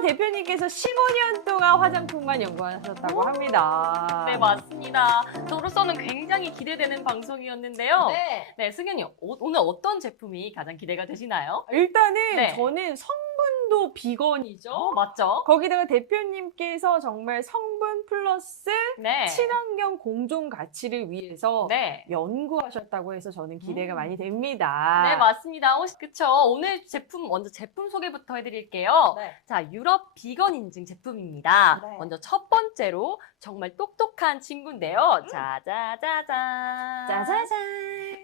대표님께서 15년 동안 화장품만 연구하셨다고 합니다. 네, 맞습니다. 저로서는 굉장히 기대되는 방송이었는데요. 네. 네, 승현이 오- 오늘 어떤 제품이 가장 기대가 되시나요? 일단은 네. 저는 성분도 비건이죠. 어, 맞죠? 거기다가 대표님께서 정말 성분 플러스 네. 친환경 공존 가치를 위해서 네. 연구하셨다고 해서 저는 기대가 음. 많이 됩니다. 네, 맞습니다. 어, 그쵸. 오늘 제품, 먼저 제품 소개부터 해드릴게요. 네. 자, 유럽 비건 인증 제품입니다. 네. 먼저 첫 번째로 정말 똑똑한 친구인데요. 짜자자잔. 짜자잔.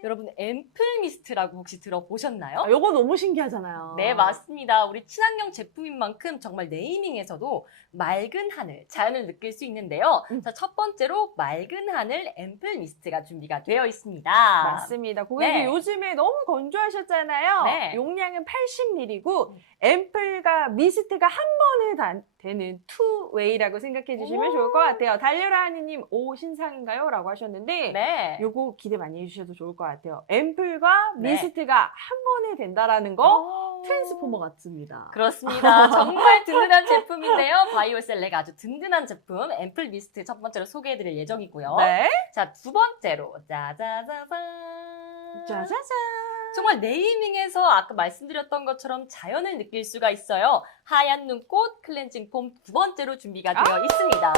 여러분, 앰플 미스트라고 혹시 들어보셨나요? 아, 요거 너무 신기하잖아요. 네, 맞습니다. 우리 친환경 제품인 만큼 정말 네이밍에서도 맑은 하늘, 자연을 느낄 수 있는 데요. 음. 자, 첫 번째로 맑은 하늘 앰플 미스트가 준비가 되어 있습니다. 맞습니다. 고객님 네. 요즘에 너무 건조하셨잖아요. 네. 용량은 80ml고 앰플과 미스트가 한 번에 다 되는 투웨이라고 생각해 주시면 오. 좋을 것 같아요. 달려라 하니님 오 신상인가요? 라고 하셨는데 네. 요거 기대 많이 해주셔도 좋을 것 같아요. 앰플과 네. 미스트가 한 번에 된다라는 거 어. 트랜스포머 같습니다. 그렇습니다. 정말 든든한 제품인데요. 바이오셀렉 아주 든든한 제품 앰플 미스트 첫 번째로 소개해드릴 예정이고요. 네. 자, 두 번째로 짜자자잔. 짜자잔. 정말 네이밍에서 아까 말씀드렸던 것처럼 자연을 느낄 수가 있어요. 하얀 눈꽃 클렌징 폼 두 번째로 준비가 되어 있습니다.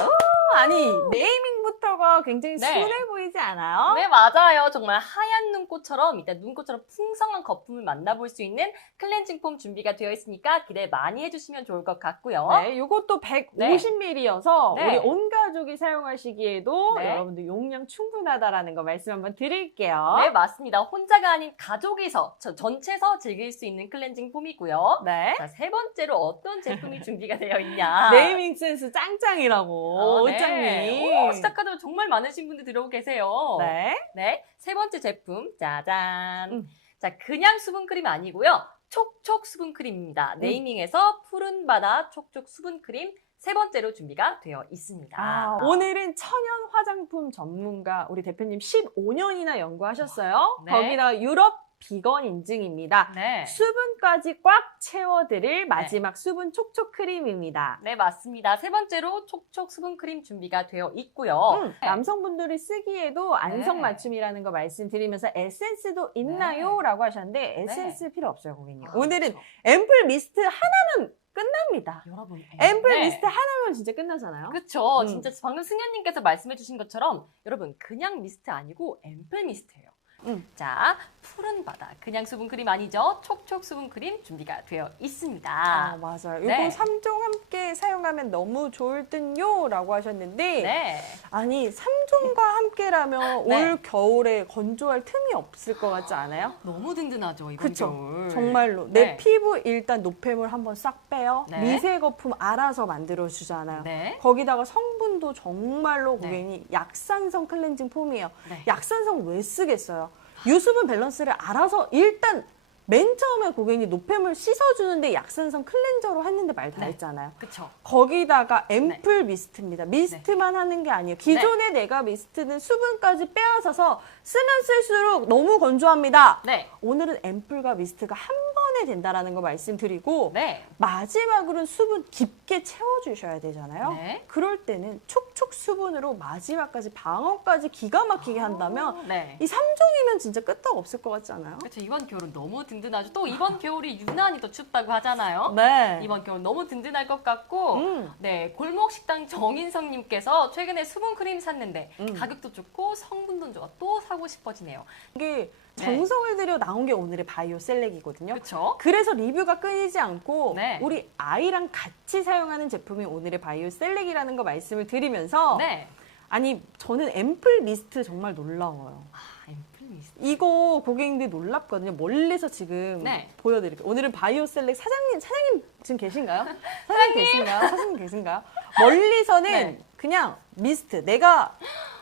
아니 네이밍부터가 굉장히 네. 순해 보이지 않아요? 네, 맞아요. 정말 하얀 눈꽃처럼, 일단 눈꽃처럼 풍성한 거품을 만나볼 수 있는 클렌징 폼 준비가 되어 있으니까 기대 많이 해주시면 좋을 것 같고요. 네, 이것도 150ml여서 네. 우리 온 가족이 사용하시기에도 네. 여러분들 용량 충분하다라는 거 말씀 한번 드릴게요. 네, 맞습니다. 혼자가 아닌 가족이서, 저- 전체서 즐길 수 있는 클렌징 폼이고요. 네. 자, 세 번째로 어떤 제품이 준비가 되어 있냐. 네이밍 센스 짱짱이라고 어, 네. 옷장님. 오, 시작하자마자 정말 많으신 분들 들어오고 계세요. 네. 네, 세 번째 제품, 짜잔. 음. 자, 그냥 수분크림 아니고요. 촉촉 수분크림입니다. 음. 네이밍에서 푸른 바다 촉촉 수분크림 세 번째로 준비가 되어 있습니다. 아, 오늘은 천연 화장품 전문가 우리 대표님 15년이나 연구하셨어요. 네. 거기다 유럽 비건 인증입니다. 네. 수분까지 꽉 채워드릴 마지막 수분 촉촉 크림입니다. 네, 맞습니다. 세 번째로 촉촉 수분 크림 준비가 되어 있고요. 음, 남성분들이 쓰기에도 안성맞춤이라는 거 말씀드리면서 에센스도 있나요? 라고 하셨는데 에센스 필요 없어요, 고객님. 아, 오늘은 그렇죠. 앰플 미스트 하나면 끝납니다. 여러분 앰플 네. 미스트 하나면 진짜 끝나잖아요. 그쵸. 음. 진짜 방금 승현님께서 말씀해주신 것처럼 여러분 그냥 미스트 아니고 앰플 미스트예요. 음. 자, 푸른 바다. 그냥 수분 크림 아니죠? 촉촉 수분 크림 준비가 되어 있습니다. 아, 맞아요. 네. 이거 삼종 함께 사용하면 너무 좋을 듯요? 라고 하셨는데 네. 아니, 삼종과 함께라면 네. 올 겨울에 건조할 틈이 없을 것 같지 않아요? 너무 든든하죠, 이번 그쵸. 겨울. 정말로 네. 내 피부 일단 노폐물 한번 싹 빼요. 네. 미세 거품 알아서 만들어 주잖아요. 네. 거기다가 성분도 정말로 네. 고객님 약산성 클렌징 폼이에요. 네. 약산성 왜 쓰겠어요? 유수분 밸런스를 알아서 일단 맨 처음에 고객님 노폐물 씻어주는데 약산성 클렌저로 했는데 말다 네. 했잖아요. 그쵸. 거기다가 앰플 미스트입니다. 네. 미스트만 하는 게 아니에요. 기존의 내가 미스트는 수분까지 빼앗아서 쓰면 쓸수록 너무 건조합니다. 네. 오늘은 앰플과 미스트가 한 번에 된다라는 거 말씀드리고 네. 마지막으로는 수분 깊게 채워주셔야 되잖아요. 네. 그럴 때는 촉촉 수분으로 마지막까지 방어까지 기가 막히게 한다면 네. 이 3종이면 진짜 끄떡 없을 것 같지 않아요? 그쵸. 이번 겨울은 너무 든든하죠. 또 이번 겨울이 유난히 더 춥다고 하잖아요. 네. 이번 겨울 너무 든든할 것 같고, 음. 네, 골목 식당 정인성님께서 최근에 수분 크림 샀는데 음. 가격도 좋고 성분도 좋아 또 사고 싶어지네요. 이게 네. 정성을 들여 나온 게 오늘의 바이오 셀렉이거든요. 그렇죠? 그래서 리뷰가 끊이지 않고 네. 우리 아이랑 같이 사용하는 제품이 오늘의 바이오 셀렉이라는 거 말씀을 드리면서 네. 아니 저는 앰플 미스트 정말 놀라워요. 아, 앰플 미스트. 이거 고객님들이 놀랍거든요. 멀리서 지금 네. 보여드릴게요. 오늘은 바이오 셀렉 사장님 사장님 지금 계신가요? 사장님 계신가요? 사장님 계신가요? 멀리서는 네. 그냥 미스트 내가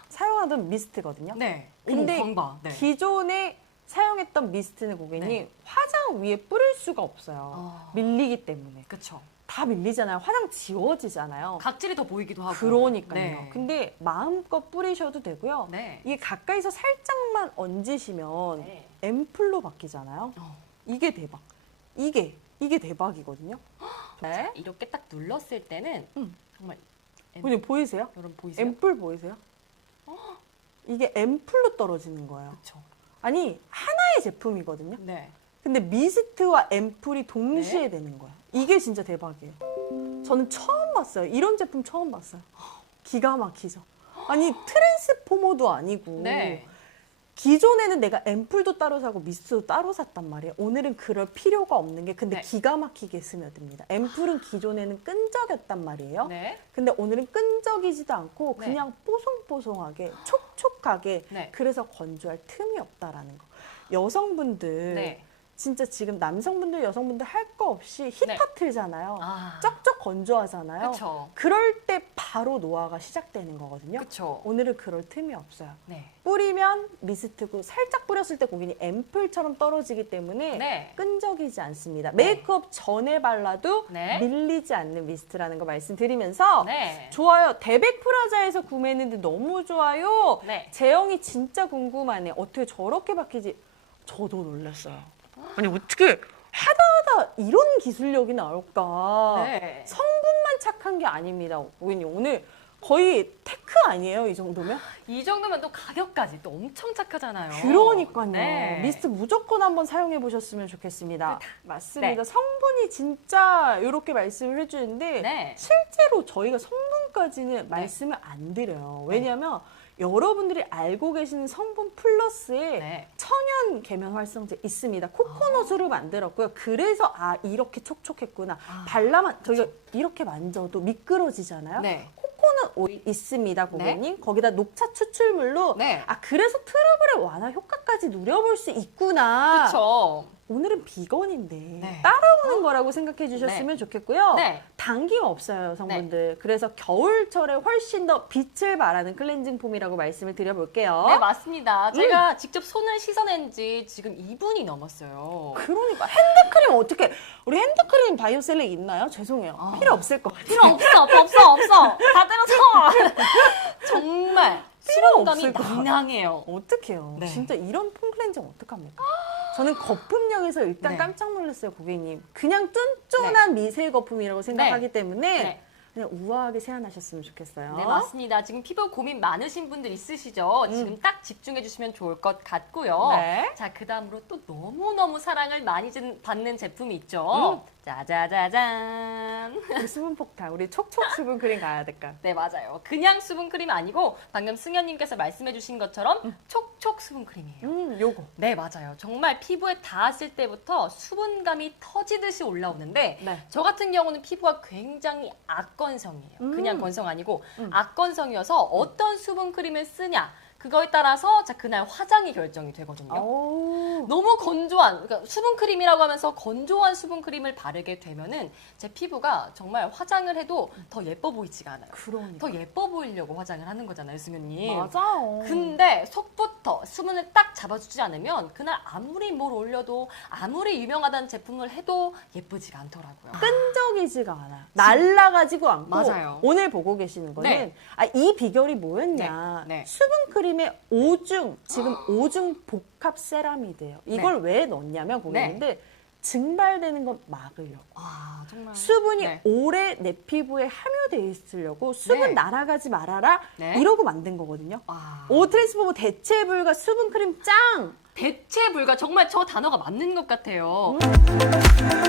사용하던 미스트거든요. 네. 근데 광바. 네. 기존에 사용했던 미스트는 고객님 네. 화장 위에 뿌릴 수가 없어요. 어. 밀리기 때문에. 그쵸. 다 밀리잖아요. 화장 지워지잖아요. 각질이 더 보이기도 하고. 그러니까요. 네. 근데 마음껏 뿌리셔도 되고요. 네. 이게 가까이서 살짝만 얹으시면 네. 앰플로 바뀌잖아요. 어. 이게 대박. 이게 이게 대박이거든요. 네. 이렇게 딱 눌렀을 때는 음. 정말 고객님 보이세요? 여러분 보이세요? 앰플 보이세요? 이게 앰플로 떨어지는 거예요. 그렇죠. 아니 하나의 제품이거든요. 네. 근데 미스트와 앰플이 동시에 되는 거야. 이게 진짜 대박이에요. 저는 처음 봤어요. 이런 제품 처음 봤어요. 기가 막히죠. 아니 트랜스포머도 아니고 네. 기존에는 내가 앰플도 따로 사고 미스트도 따로 샀단 말이에요. 오늘은 그럴 필요가 없는 게 근데 네. 기가 막히게 스며듭니다. 앰플은 기존에는 끈적였단 말이에요. 네. 근데 오늘은 끈적이지도 않고 네. 그냥 뽀송뽀송하게 촉촉하게 네. 그래서 건조할 틈이 없다라는 거. 여성분들 네. 진짜 지금 남성분들 여성분들 할 거 없이 히터 네. 틀잖아요. 아. 쩍쩍 건조하잖아요. 그렇죠. 그럴 때 바로 노화가 시작되는 거거든요. 그렇죠. 오늘은 그럴 틈이 없어요. 네. 뿌리면 미스트고 살짝 뿌렸을 때 고객님 앰플처럼 떨어지기 때문에 네. 끈적이지 않습니다. 메이크업 전에 발라도 네. 밀리지 않는 미스트라는 거 말씀드리면서 네. 좋아요. 대백 프라자에서 구매했는데 너무 좋아요. 네. 제형이 진짜 궁금하네. 어떻게 저렇게 바뀌지? 저도 놀랐어요. 아니 어떻게 하다 하다 이런 기술력이 나올까? 네. 성분만 착한 게 아닙니다. 고객님 오늘 거의 테크 아니에요? 이 정도면? 이 정도면 또 가격까지 또 엄청 착하잖아요. 그러니까요. 네. 미스트 무조건 한번 사용해 보셨으면 좋겠습니다. 맞습니다. 네. 성분이 진짜 이렇게 말씀을 해주는데 네. 실제로 저희가 성분까지는 말씀을 안 드려요. 왜냐하면 여러분들이 알고 계시는 성분 플러스에 네. 천연 계면 활성제 있습니다. 코코넛으로 만들었고요. 그래서 아 이렇게 촉촉했구나. 아, 발라만 저희가 이렇게 만져도 미끄러지잖아요. 네. 코코넛 오일 있습니다, 고객님. 거기다 녹차 추출물로 네. 아 그래서 트러블의 완화 효과까지 누려볼 수 있구나. 그렇죠. 오늘은 비건인데 네. 따라오는 거라고 생각해 주셨으면 좋겠고요. 네. 당김 없어요, 성분들. 그래서 겨울철에 훨씬 더 빛을 발하는 클렌징 폼이라고 말씀을 드려볼게요. 네, 맞습니다. 제가 직접 손을 씻어낸 지 지금 2분이 넘었어요. 그러니까 핸드크림 어떻게 우리 핸드크림 바이오셀레 있나요? 죄송해요. 아. 필요 없을 것 같아요. 필요 없어, 없어, 없어. 다 들어서. 것 같아. 낭낭해요. 어떡해요. 네. 진짜 이런 폼 클렌징 어떡합니까? 저는 거품력에서 일단 네. 깜짝 놀랐어요, 고객님. 그냥 쫀쫀한 미세 거품이라고 생각하기 때문에 네. 그냥 우아하게 세안하셨으면 좋겠어요. 네, 맞습니다. 지금 피부 고민 많으신 분들 있으시죠? 음. 지금 딱 집중해 주시면 좋을 것 같고요. 네. 자, 그 다음으로 또 너무너무 사랑을 많이 진- 받는 제품이 음. 있죠. 짜자자잔. 그 수분 폭탄, 우리 촉촉 수분 크림 가야 될까? 네, 맞아요. 그냥 수분 크림 아니고 방금 승현님께서 말씀해 주신 것처럼 촉촉 수분 크림이에요. 음, 요거. 네, 맞아요. 정말 피부에 닿았을 때부터 수분감이 터지듯이 올라오는데 네. 저 같은 경우는 피부가 굉장히 악건 성이에요. 음. 그냥 건성 아니고 음. 악건성이어서 어떤 수분 크림을 쓰냐 그거에 따라서 자 그날 화장이 결정이 되거든요. 오. 너무 건조한 그러니까 수분 크림이라고 하면서 건조한 수분 크림을 바르게 되면은 제 피부가 정말 화장을 해도 더 예뻐 보이지가 않아요. 그러니까. 더 예뻐 보이려고 화장을 하는 거잖아요, 승현님. 맞아요. 근데 속부터 수분을 딱 잡아주지 않으면 그날 아무리 뭘 올려도 아무리 유명하다는 제품을 해도 예쁘지가 않더라고요. 끈적이지가 않아요. 날라가지고 않고 맞아요. 오늘 보고 계시는 거는 네. 아, 이 비결이 뭐였냐? 네, 네. 수분 크림 의 오중 지금 오중 복합 세라미드예요. 이걸 왜 넣냐면 고객님들 증발되는 건 막으려고. 아 정말. 수분이 네. 오래 내 피부에 함유돼 있으려고 수분 네. 날아가지 말아라 네. 이러고 만든 거거든요. 아, 오 트랜스포머 대체 불가 수분 크림 짱! 대체 불가 정말 저 단어가 맞는 것 같아요. 음.